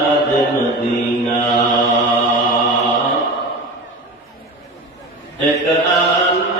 بلد مدینہ ایک آن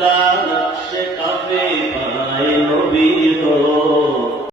দানে পায় নবী হো